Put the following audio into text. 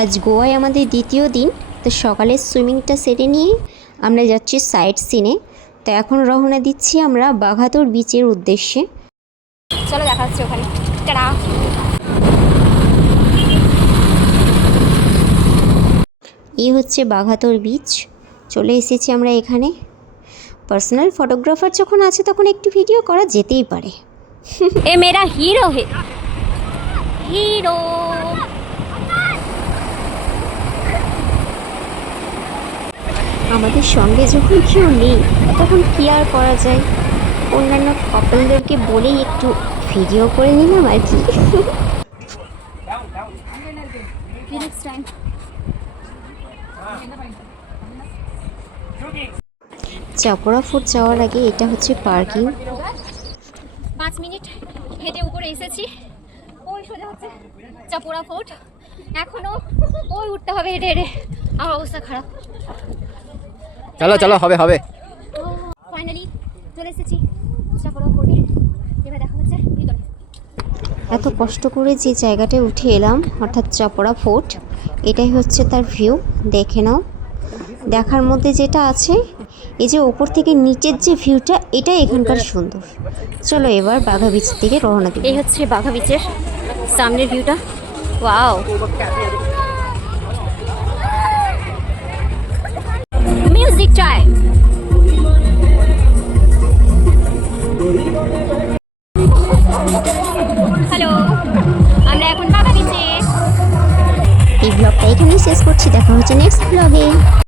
আজ গোয়ায় আমাদের দ্বিতীয় দিন। তো সকালে সুইমিংটা সেরে নিয়ে আমরা যাচ্ছি সাইট সিনে। তো এখন রওনা দিচ্ছি আমরা বাঘাতোর বিচের উদ্দেশ্যে। চলো দেখা হচ্ছে ওখানে। টাটা। এই হচ্ছে বাঘাতোর বিচ। চলে এসেছি আমরা এখানে। পার্সোনাল ফটোগ্রাফার যখন আছে তখন একটু ভিডিও করা যেতেই পারে। এ মেরা হিরো হে, হিরো। আমাদের সঙ্গে যখন কেউ নেই তখন কি আর করা যায়, অন্যান্য কাপলদেরকে বলেই একটু ভিডিও করে নিলাম আর কি। চাপড়া ফোর্ট যাওয়ার আগে এটা হচ্ছে পার্কিং। 5 মিনিট হেঁটে উপরে এসেছি। ওই সোজা হচ্ছে চাপড়া ফোর্ট। এখনো ওই উঠতে হবে হেঁটে হেঁটে। আমার অবস্থা খারাপ। চলো চলো, হবে হবে। ফাইনালি চলে এসেছি চাপড়া ফোর্টে। এবার দেখা হচ্ছে ভিতরে। এত কষ্ট করে যে জায়গাটায় উঠে এলাম অর্থাৎ চাপড়া ফোর্ট, এটাই হচ্ছে তার ভিউ। দেখে নাও। দেখার মধ্যে যেটা আছে, এই যে ওপর থেকে নিচের যে ভিউটা, এটাই এখানকার সুন্দর। চলো এবার বাঘা বিচ থেকে রওনা দিই। এই হচ্ছে বাঘা বিচের সামনের ভিউটা। Wow, music time.